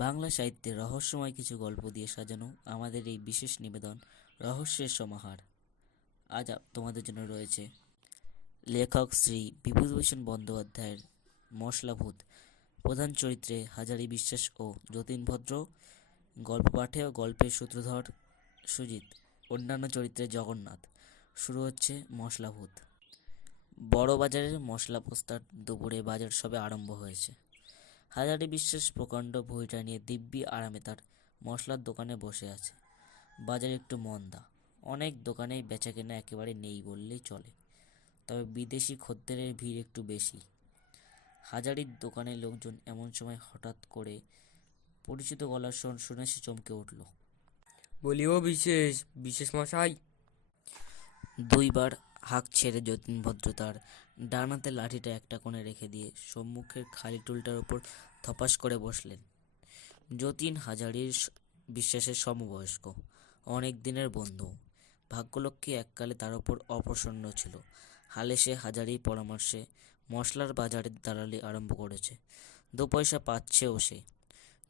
বাংলা সাহিত্যের রহস্যময় কিছু গল্প দিয়ে সাজানো আমাদের এই বিশেষ নিবেদন রহস্যের সমাহার। আজ তোমাদের জন্য রয়েছে লেখক শ্রী বিভূতিভূষণ বন্দ্যোপাধ্যায়ের মশলাভূত। প্রধান চরিত্রে হাজারি বিশ্বাস ও যতীন ভদ্র, গল্প পাঠে ও গল্পের সূত্রধর সুজিত, অন্যান্য চরিত্রে জগন্নাথ। শুরু হচ্ছে মশলাভূত। বড় বাজারের মশলা পোস্তার দুপুরে বাজার সবে আরম্ভ হয়েছে। হাজারি বিশ্বাস প্রকাণ্ড ভুঁড়িটা নিয়ে দিব্যি আরামে তার মশলার দোকানে বসে আছে। বাজার একটু মন্দা, অনেক দোকানেই বেচাকেনা একেবারে নেই বললেই চলে, তবে বিদেশি খদ্দেরের ভিড় একটু বেশি। হাজারির দোকানের লোকজন এমন সময় হঠাৎ করে পরিচিত গলার স্বর শুনে সে চমকে উঠল। বলি, ও বিশেষ বিশেষ মশাই। দুইবার হাঁক ছেড়ে যতীন ভদ্র তার ডান হাতে লাঠিটা একটা কোণে রেখে দিয়ে সম্মুখের খালি টুলটার উপর থপাস করে বসলেন। যতীন হাজারির বিশ্বাসের সমবয়স্ক, অনেক দিনের বন্ধু। ভাগ্যলক্ষ্মী এককালে তার ওপর অপ্রসন্ন ছিল। হালে সে হাজারির পরামর্শে মশলার বাজারের দালালি আরম্ভ করেছে। 2 পয়সা পাচ্ছেও সে।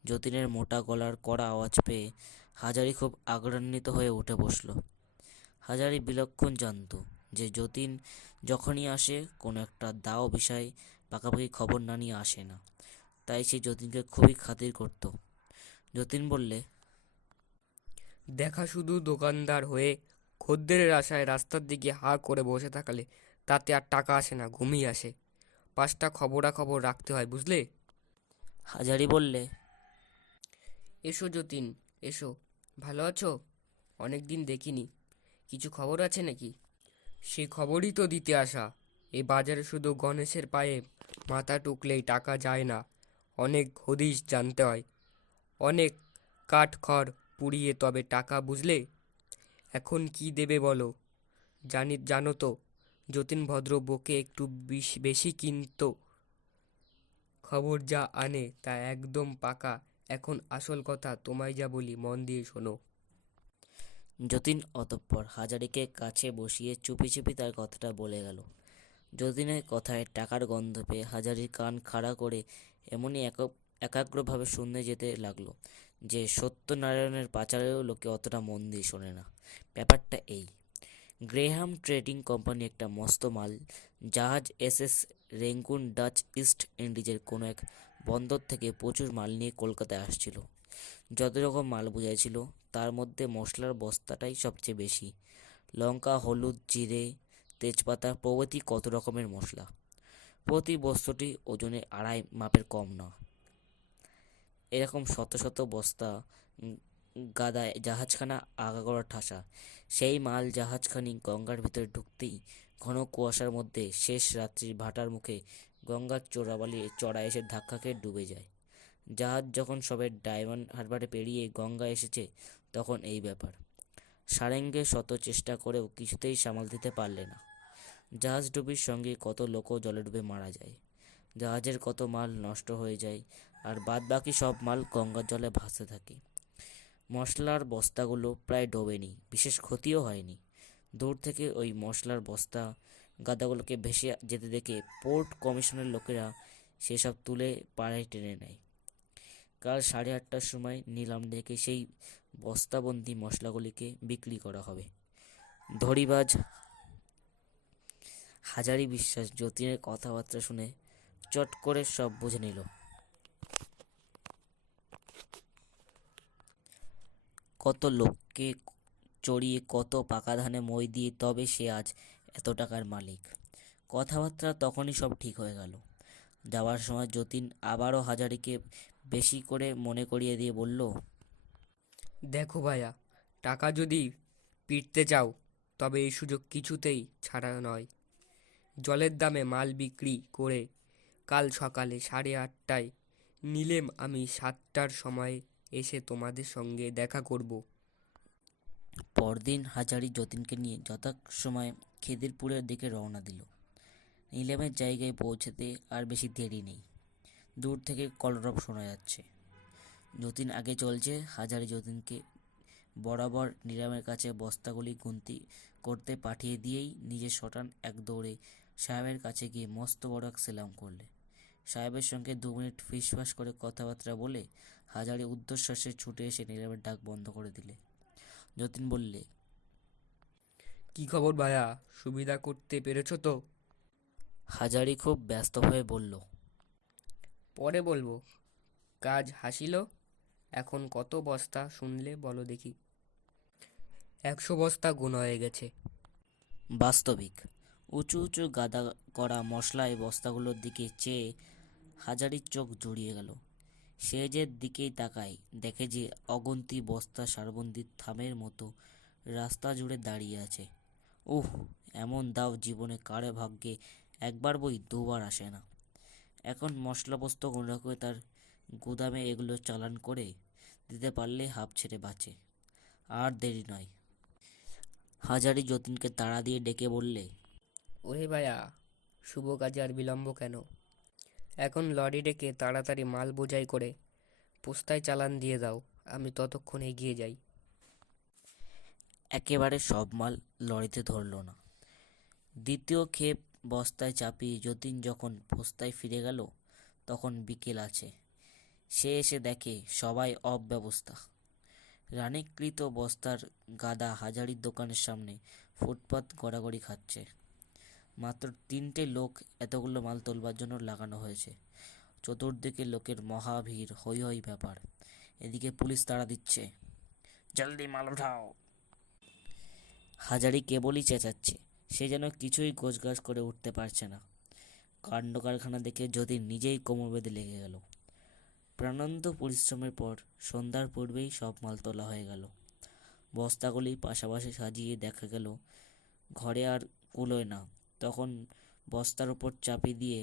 যতীনের মোটা গলার কড়া আওয়াজ পেয়ে হাজারি খুব আগ্রান্বিত হয়ে উঠে বসল। হাজারি বিলক্ষণ জানত যে যতীন যখনই আসে কোনো একটা দাও বিষয় পাকাপাকি খবর না নিয়ে আসে না, তাই সে যতীনকে খুবই খাতির করত। যতীন বললে, দেখা শুধু দোকানদার হয়ে খদ্দেরের আশায় রাস্তার দিকে হা করে বসে থাকলে তাতে আর টাকা আসে না, ঘুমিয়ে আসে। 5টা খবরাখবর রাখতে হয়, বুঝলে? হাজারি বললে, এসো যতীন, এসো। ভালো আছো? অনেক দিন দেখিনি। কিছু খবর আছে নাকি? সে খবরই তো দিতে আসা। এই বাজারে শুধু গণেশের পায়ে মাথা টুকলেই টাকা যায় না, অনেক হদিশ জানতে হয়, অনেক কাঠখড় পুড়িয়ে তবে টাকা, বুঝলে? এখন কি দেবে বলো? জানো তো যতীন ভদ্র বকে একটু বেশি, কিন্তু খবর যা আনে তা একদম পাকা। এখন আসল কথা তোমায় যা বলি, মন দিয়ে শোনো। যতীন অতঃপর হাজারিকে কাছে বসিয়ে চুপি চুপি তার কথাটা বলে গেল। যতীনের কথায় টাকার গন্ধ পেয়ে হাজারির কান খাড়া করে এমনই একাগ্রভাবে শুনে যেতে লাগলো যে সত্যনারায়ণের পাচারেও লোকে অতটা মন দিয়ে শোনে না। ব্যাপারটা এই, গ্রেহাম ট্রেডিং কোম্পানি একটা মস্ত মাল জাহাজ SS রেঙ্গুন ডাচ ইস্ট ইন্ডিজের কোনো এক বন্দর থেকে প্রচুর মাল নিয়ে কলকাতায় আসছিল। যত রকম মাল বোঝাইছিল তার মধ্যে মশলার বস্তাটাই সবচেয়ে বেশি। লঙ্কা, হলুদ, জিরে, তেজপাতা প্রভৃতি কত রকমের মশলা। প্রতি বস্তুটি ওজনে 2.5 মাপের কম না। এরকম শত শত বস্তা গাদায় জাহাজখানা আগাগোড়া ঠাসা। সেই মাল জাহাজখানি গঙ্গার ভিতরে ঢুকতেই ঘন কুয়াশার মধ্যে শেষ রাত্রির ভাটার মুখে গঙ্গার চড়া এসে ধাক্কা খেয়ে ডুবে যায়। জাহাজ যখন সবে ডায়মন্ড হারবারে পেরিয়ে গঙ্গা এসেছে তখন এই ব্যাপার। সারেঙ্গে শত চেষ্টা করেও কিছুতেই সামাল দিতে পারলে না। জাহাজ ডুবির সঙ্গে কত লোকও জলে ডুবে মারা যায়। জাহাজের কত মাল নষ্ট হয়ে যায়, আর বাদবাকি সব মাল গঙ্গার জলে ভাসতে থাকে। মশলার বস্তাগুলো প্রায় ডোবেনি, বিশেষ ক্ষতিও হয়নি। দূর থেকে ওই মশলার বস্তা গাদাগুলোকে ভেসে যেতে দেখে পোর্ট কমিশনের লোকেরা সেসব তুলে পাড়ায় টেনে নেয়। কাল 8:30টার সময় নিলাম ডেকে সেই বস্তাবন্দি মশলাগুলিকে বিক্রি করা হবে। ধড়িবাজ হাজারি বিশ্বাস যতীনের কথাবার্তা শুনে চট করে সব বুঝে নিল। কত লোককে চড়িয়ে কত পাকা ধানে মই দিয়ে তবে সে আজ এত টাকার মালিক। কথাবার্তা তখনই সব ঠিক হয়ে গেল। যাওয়ার সময় যতীন আবারও হাজারিকে বেশি করে মনে করিয়ে দিয়ে বলল, দেখো ভাইয়া, টাকা যদি পিটতে চাও তবে এই সুযোগ কিছুতেই ছাড়া নয়। জলের দামে মাল বিক্রি করে কাল সকালে 8:30টায় নিলেম আমি 7টার সময় এসে তোমাদের সঙ্গে দেখা করব। পরদিন হাজারি যতীনকে নিয়ে যথাসময়ে খিদিরপুরের দিকে রওনা দিল। নিলামের জায়গায় পৌঁছাতে আর বেশি দেরি নেই। দূর থেকে কলরব শোনা যাচ্ছে। যতীন আগে চলছে। হাজারি যতীনকে বরাবর নিলামের কাছে বস্তাগুলি গুনতি করতে পাঠিয়ে দিয়েই নিজে সটান এক দৌড়ে সাহেবের কাছে গিয়ে মস্ত বড় এক সেলাম করলে। সাহেবের সঙ্গে 2 মিনিট ফিসফাস করে কথাবার্তা বলে হাজারি ঊর্ধ্বশ্বাসে ছুটে এসে নীরবের ডাক বন্ধ করে দিলে। যতীন বললে, কি খবর ভাইয়া, সুবিধা করতে পেরেছো তো? হাজারি খুব ব্যস্ত হয়ে বলল, পরে বলবো। কাজ হাসিল। এখন কত বস্তা শুনলে বলো দেখি। 100 বস্তা গোনা হয়ে গেছে। বাস্তবিক উঁচু উঁচু গাদা করা মশলায় বস্তাগুলোর দিকে চেয়ে হাজারির চোখ জুড়িয়ে গেল। সে যে দিকেই তাকায় দেখে যে অগন্তি বস্তা সারবন্দির থামের মতো রাস্তা জুড়ে দাঁড়িয়ে আছে। উহ, এমন দাও জীবনে কারে ভাগ্যে একবার বই 2বার আসে না। এখন মশলা বস্তা গোনা করে তার গুদামে এগুলো চালান করে দিতে পারলে হাঁপ ছেড়ে বাঁচে। আর দেরি নয়। হাজারি যতীনকে তাড়া দিয়ে ডেকে বললে, ওরে ভাইয়া, শুভ কাজে আর বিলম্ব কেন? এখন লরি ডেকে তাড়াতাড়ি মাল বোঝাই করে পোস্তায় চালান দিয়ে দাও, আমি ততক্ষণ এগিয়ে যাই। একেবারে সব মাল লরিতে ধরল না। দ্বিতীয় ক্ষেপ বস্তায় চাপিয়ে যতীন যখন পোস্তায় ফিরে গেল তখন বিকেল আছে। সে এসে দেখে সবাই অব্যবস্থা। রানীকৃত বস্তার গাদা হাজারির দোকানের সামনে ফুটপাত গড়াগড়ি খাচ্ছে। মাত্র 3টে লোক এতগুলো মাল তোলবার জন্য লাগানো হয়েছে। চতুর্দিকে লোকের মহা ভিড়, হই হই ব্যাপার। এদিকে পুলিশ তাড়া দিচ্ছে, জলদি মাল উঠাও। হাজারি কেবলই চেঁচাচ্ছে, সে যেন কিছুই গোছগাছ করে উঠতে পারছে না। কাণ্ড কারখানা দেখে যতীন নিজেই কোমর বেঁধে লেগে গেল। প্রাণান্ত পরিশ্রমের পর সন্ধ্যার পূর্বেই সব মাল তোলা হয়ে গেল। বস্তাগুলি পাশাপাশি সাজিয়ে দেখা গেল ঘরে আর কুলোয় না। তখন বস্তার উপর চাপি দিয়ে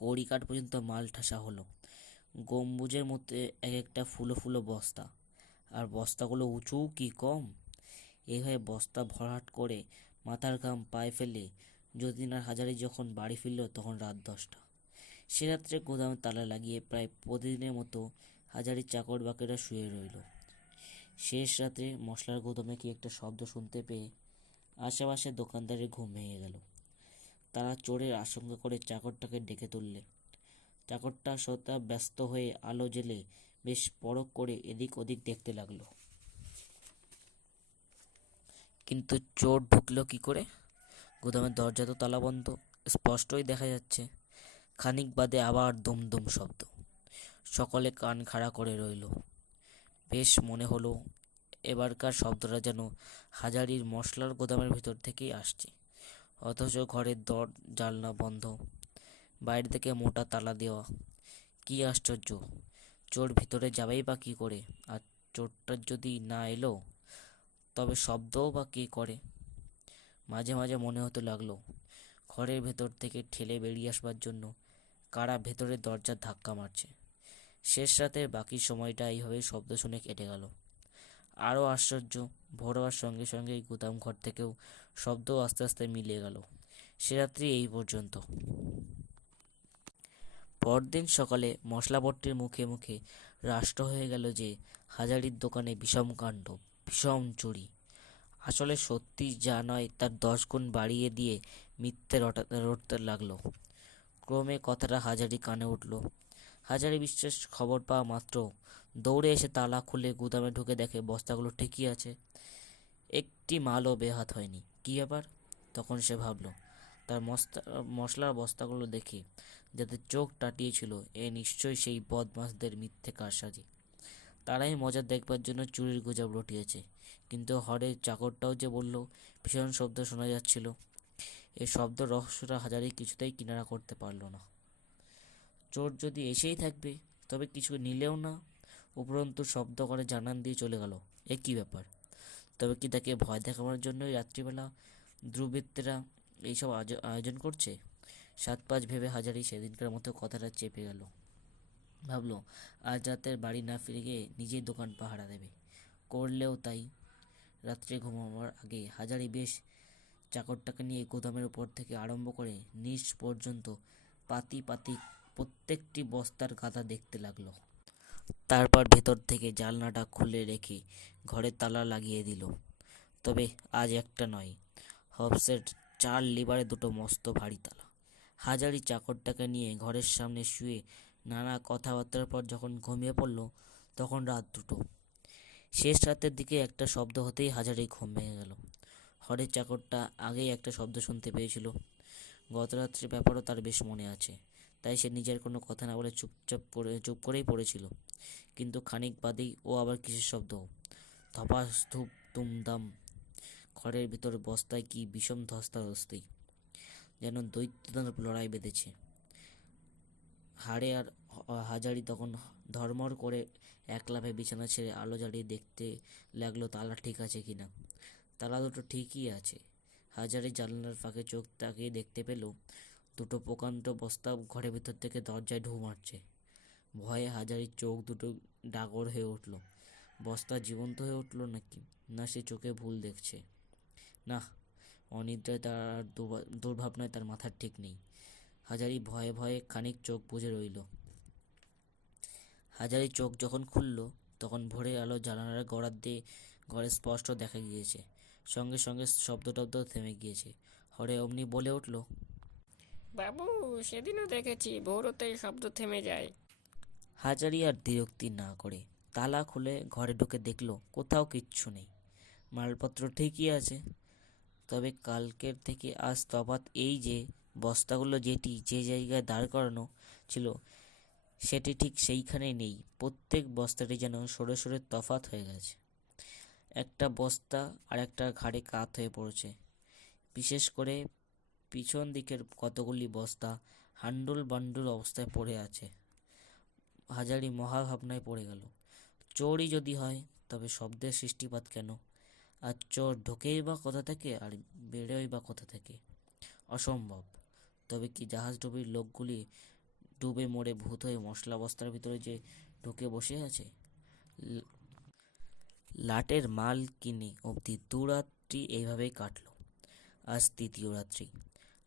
কড়িকাঠ পর্যন্ত মাল ঠাসা হলো। গম্বুজের মধ্যে এক একটা ফুলো ফুলো বস্তা, আর বস্তাগুলো উঁচু কি কম। এইভাবে বস্তা ভরাট করে মাথার ঘাম পায়ে ফেলে যতীন আর হাজারি যখন বাড়ি ফিরল তখন রাত 10টা। সে রাত্রে গোদামে তালা লাগিয়ে প্রায় প্রতিদিনের মতো হাজারির চাকর বাকরেরা শুয়ে রইল। শেষ রাত্রে মশলার গোদামে কি একটা শব্দ শুনতে পেয়ে আশেপাশে দোকানদারের ঘুম ভেঙে গেল। তারা চোরের আশঙ্কা করে চাকরটাকে ডেকে তুললে। চাকরটা শ্রোতা ব্যস্ত হয়ে আলো জেলে বেশ পরখ করে এদিক ওদিক দেখতে লাগলো। কিন্তু চোর ঢুকলো কি করে? গুদামের দরজা তো তালা বন্ধ, স্পষ্টই দেখা যাচ্ছে। খানিক বাদে আবার দুমদুম শব্দ। সকলে কান খাড়া করে রইল। বেশ মনে হলো এবারকার শব্দটা যেন হাজারির মশলার গোদামের ভিতর থেকেই আসছে। অথচ ঘরের দর জানলা বন্ধ, বাইরে থেকে মোটা তালা দেওয়া। কি আশ্চর্য! চোর ভিতরে যাবেই বা কী করে? আর চোরটা যদি না এলো তবে শব্দও বা কী করে? মাঝে মাঝে মনে হতে লাগলো ঘরের ভেতর থেকে ঠেলে বেরিয়ে আসবার জন্য কারা ভেতরের দরজার ধাক্কা মারছে। শেষ রাতের বাকি সময়টা এইভাবে শব্দ শুনে কেটে গেল। আরও আশ্চর্য, ভোর হওয়ার সঙ্গে সঙ্গেই গুদাম ঘর থেকেও শব্দ আস্তে আস্তে মিলিয়ে গেল। সে রাত্রি এই পর্যন্ত। পরদিন সকালে মশলাপট্টির মুখে মুখে রাষ্ট্র হয়ে গেল যে হাজারির দোকানে বিষম কাণ্ড, বিষম চুরি। আসলে সত্যি যা নয় তার 10 গুণ বাড়িয়ে দিয়ে মিথ্যে রটতে লাগলো। ক্রমে কথাটা হাজারি কানে উঠল। হাজারি বিশ্বাস খবর পাওয়া মাত্র দৌড়ে এসে তালা খুলে গুদামে ঢুকে দেখে বস্তাগুলো ঠিকই আছে, একটি মালও বেহাত হয়নি। কী ব্যাপার? তখন সে ভাবল, তার মশলার বস্তাগুলো দেখে যাদের চোখ টাটিয়েছিল এ নিশ্চয়ই সেই বদমাশদের মিথ্যে কারসাজি। তারাই মজা দেখবার জন্য চুরির গুজব রটিয়েছে। কিন্তু হরের চাকরটাও যে বলল ভীষণ শব্দ শোনা যাচ্ছিল। এই শব্দ রহস্যটা হাজারি কিছুতেই কিনারা করতে পারল না। চোর যদি এসেই থাকবে তবে কিছু নিলেও না, উপরন্তু শব্দ করে জানান দিয়ে চলে গেল। এ কী ব্যাপার? তবে কি তাকে ভয় দেখানোর জন্যই রাত্রিবেলা দুর্বৃত্তরা এইসব আয়োজন করছে? 7-5 ভেবে হাজারি সেদিনকার মতো কথাটা চেপে গেল। ভাবলো আজ রাতের বাড়ি না ফিরে গিয়ে নিজেই দোকান পাহারা দেবে। করলেও তাই। রাত্রে ঘুমাবার আগে হাজারি বেশ চাকরটাকে নিয়ে গুদামের উপর থেকে আরম্ভ করে নিচ পর্যন্ত পাতি পাতি প্রত্যেকটি বস্তার গাদা দেখতে লাগলো। তারপর ভেতর থেকে জানলাটা খুলে রেখে ঘরে তালা লাগিয়ে দিল। তবে আজ একটা নয়, হবসের 4 লিভারে 2 মস্ত ভারী তালা। হাজারি চাকরটাকে নিয়ে ঘরের সামনে শুয়ে নানা কথাবার্তার পর যখন ঘুমিয়ে পড়ল, তখন রাত 2টো। শেষ রাতের দিকে একটা শব্দ হতেই হাজারি ঘুম ভেঙে গেল। ঘরের চাকরটা আগেই একটা শব্দ শুনতে পেয়েছিল। গত রাত্রির ব্যাপারও তার বেশ মনে আছে, তাই সে নিজের কোনো কথা না বলে চুপ করেই পড়েছিল। কিন্তু খানিক বাদেই ও আবার কিসের শব্দ! ধপাস ধূপ দুমদাম। ঘরের ভিতর বস্তায় কি বিষম ধস্তাধস্তি, যেন দৈত্যদানব লড়াই বেঁধেছে। হাড়ে আর হাজারি তখন ধর্মর করে এক লাফে বিছানা ছেড়ে আলো জ্বালিয়ে দেখতে লাগলো তালা ঠিক আছে কিনা। তালা দুটো ঠিকই আছে। হাজারি জানলার ফাঁকে চোখ তাকিয়ে দেখতে পেল 2টো প্রকাণ্ড বস্তা ঘরের ভিতর থেকে দরজায় ঢু মারছে। ভয়ে হাজারির চোখ দুটো ডাগর হয়ে উঠল। বস্তা জীবন্ত হয়ে উঠল নাকি, না সে চোখে ভুল দেখছে? না, অনিদ্রায় তার দুর্ভাবনায় তার মাথার ঠিক নেই। হাজারি ভয়ে ভয়ে খানিক চোখ বুজে রইল। হাজারি চোখ যখন খুলল, তখন ভোরের আলো জানালার গড়ার দিয়ে ঘরে স্পষ্ট দেখা গিয়েছে। সঙ্গে সঙ্গে শব্দ টব্দ থেমে গিয়েছে। হরে অমনি বলে উঠল, বাবু, সেদিনও দেখেছি ভোর হতেই শব্দ থেমে যায়। হাজারি আর দ্বিরুক্তি না করে তালা খুলে ঘরে ঢুকে দেখলো কোথাও কিচ্ছু নেই। মালপত্র ঠিকই আছে, তবে কালকের থেকে আজ তফাৎ এই যে বস্তাগুলো যে জায়গায় দাঁড় করানো ছিল সেটি ঠিক সেইখানেই নেই। প্রত্যেক বস্তাটি যেন সরে সরে তফাৎ হয়ে গেছে। একটা বস্তা আর একটা ঘাড়ে কাত হয়ে পড়েছে। বিশেষ করে পিছন দিকের কতগুলি বস্তা হান্ডুল বান্ডুল অবস্থায় পড়ে আছে। হাজারি মহাভাবনায় পড়ে গেল। চোরই যদি হয়, তবে শব্দের সৃষ্টিপাত কেন? আর চোর ঢোকেই বা কোথা থেকে আর বেরোয় বা কোথা থেকে? অসম্ভব। তবে কি জাহাজডুবির লোকগুলি ডুবে মরে ভূত হয়ে মশলা বস্তার ভিতরে যে ঢুকে বসে আছে? লাটের মাল কিনে অবধি 2 রাত্রি এইভাবেই কাটল। আজ 3য় রাত্রি।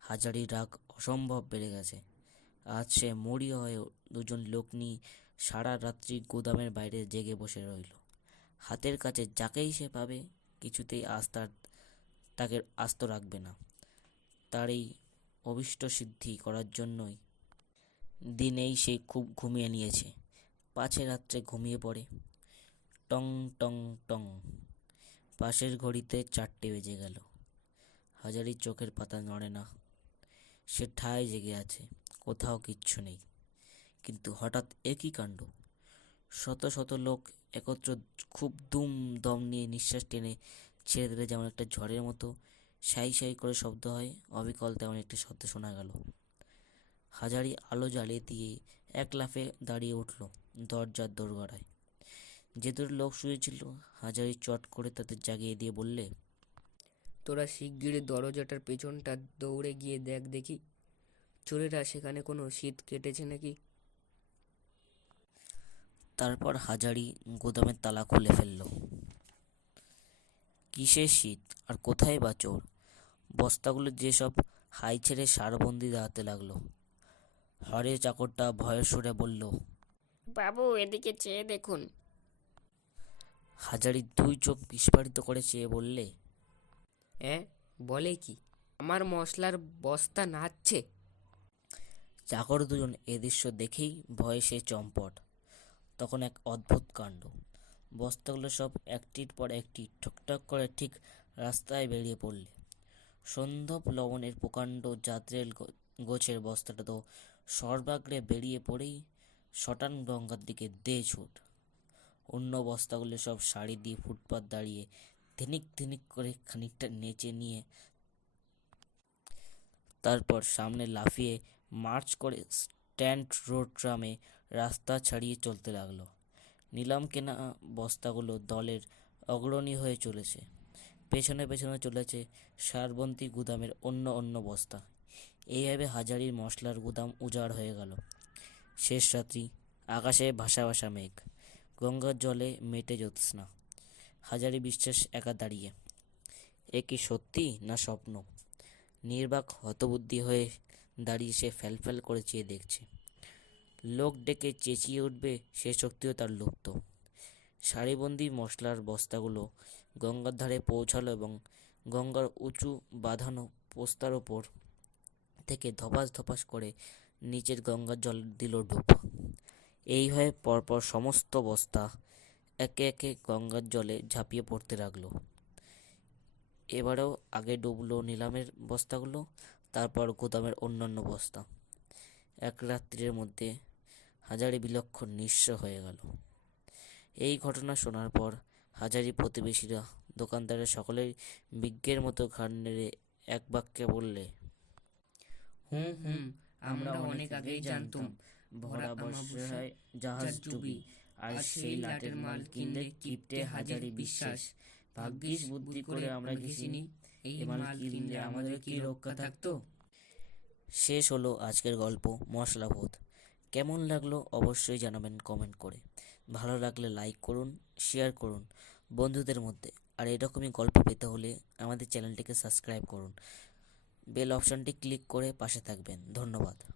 হাজারির রাগ অসম্ভব বেড়ে গেছে। আজ সে মরিয়া হয়ে 2জন লোক নিয়ে সারা রাত্রি গুদামের বাইরে জেগে বসে রইল। হাতের কাছে যাকেই সে পাবে কিছুতেই তাকে আস্ত রাখবে না। তার এই অভীষ্ট সিদ্ধি করার জন্যই দিনেই সে খুব ঘুমিয়ে নিয়েছে। পাছে রাত্রে ঘুমিয়ে পড়ে। টং টং টং। পাশের ঘড়িতে 4টে বেজে গেল। হাজারির চোখের পাতা নড়ে না। সে ঠায় জেগে আছে, কোথাও কিচ্ছু নেই। কিন্তু হঠাৎ একই কাণ্ড! শত শত লোক একত্র খুব দুম দম নিয়ে নিঃশ্বাস টেনে ছেড়ে দিলে যেমন একটা ঝড়ের মতো সাই সাই করে শব্দ হয়, অবিকল তেমন একটি শব্দ শোনা গেল। হাজারি আলো জ্বালিয়ে দিয়ে এক লাফে দাঁড়িয়ে উঠল দরজার দোরগোড়ায়। যে 2 লোক শুয়েছিল, হাজারি চট করে তাদের জাগিয়ে দিয়ে বললে, তোরা শিগগিরই দরজাটার পেছনটা দৌড়ে গিয়ে দেখ দেখি, চোরেরা সেখানে কোনো শীত কেটেছে নাকি। তারপর হাজারি গুদামের তালা খুলে ফেলল। কিসের শীত আর কোথায় বা চোর? বস্তাগুলো যেসব হাই ছেড়ে সারবন্দি দাঁড়াতে লাগলো। হরে চাকরটা ভয়ের সুরে বলল, বাবু, এদিকে চেয়ে দেখুন। হাজারি 2 চোখ বিস্ফারিত করে চেয়ে বললে, বলে কি? আমার মশলার বস্তা নাচছে? চাকর 2জন এ দৃশ্য দেখেই ভয়ে সে চম্পট। তখন এক অদ্ভুত কাণ্ড! বস্তাগুলো সব একটির পর একটি ঠকঠক করে ঠিক রাস্তায় বেরিয়ে পড়লে। সন্ধব লবণের প্রকাণ্ড জাত্রেল গোছের বস্তাটা তো সর্বাগ্রে বেরিয়ে পড়েই শটান গঙ্গার দিকে দে ছুট। অন্য বস্তাগুলো সব সারি দিয়ে ফুটপাত দাঁড়িয়ে ধিনিক ধিনিক করে খানিকটা নেচে নিয়ে তারপর সামনে লাফিয়ে মার্চ করে স্ট্যান্ড রোড ট্রামে রাস্তা ছাড়িয়ে চলতে লাগলো। নিলাম কেনা বস্তাগুলো দলের অগ্রণী হয়ে চলেছে। পেছনে পেছনে চলেছে সারবন্তি গুদামের অন্য অন্য বস্তা। এইভাবে হাজারির মশলার গুদাম উজাড় হয়ে গেল। শেষ রাত্রি। আকাশে ভাসা ভাসা মেঘ, গঙ্গার জলে মেটে জ্যোৎস্না। হাজারি বিশ্বাস একা দাঁড়িয়ে। এ কি সত্যি না স্বপ্ন? নির্বাক হতবুদ্ধি হয়ে দাঁড়িয়ে সে ফ্যালফ্যাল করে চেয়ে দেখছে। লোক ডেকে চেঁচিয়ে উঠবে সে শক্তিও তার লুপ্ত। সারিবন্দি মশলার বস্তাগুলো গঙ্গার ধারে পৌঁছালো এবং গঙ্গার উঁচু বাঁধানো পোস্তার ওপর থেকে ধপাস ধপাস করে নিচের গঙ্গার জল দিল ডুব। এইভাবে পরপর সমস্ত বস্তা একে একে গঙ্গার জলে ঝাঁপিয়ে পড়তে লাগলো। এবারেও আগে ডুবলো নিলামের বস্তাগুলো, তারপর গুদামের অন্যান্য বস্তা। এক রাত্রির মধ্যে হাজারি বিলক্ষণ নিঃস্ব হয়ে গেল। এই ঘটনা শোনার পর হাজারি প্রতিবেশীরা, দোকানদারের সকলেই বিজ্ঞের মতো ঘাড় নেড়ে এক বাক্যে বললে, হুম হুম, আমরা অনেক আগেই জানতাম ভরা বর্ষায় জাহাজ ডুবি, আর সেই লাটের মাল কিনলে কিপটে হাজারি বিশ্বাস। ভাগ্যিস বুদ্ধি করে আমরা ঘেঁষিনি, এই মাল কিনলে আমাদের কি রক্ষা থাকতো। শেষ হলো আজকের গল্প মশলাভূত। কেমন লাগলো অবশ্যই জানাবেন কমেন্ট করে। ভালো লাগলে লাইক করুন, শেয়ার করুন বন্ধুদের মধ্যে। আর এরকমই গল্প পেতে হলে আমাদের চ্যানেলটিকে সাবস্ক্রাইব করুন, বেল অপশনটি ক্লিক করে পাশে থাকবেন। ধন্যবাদ।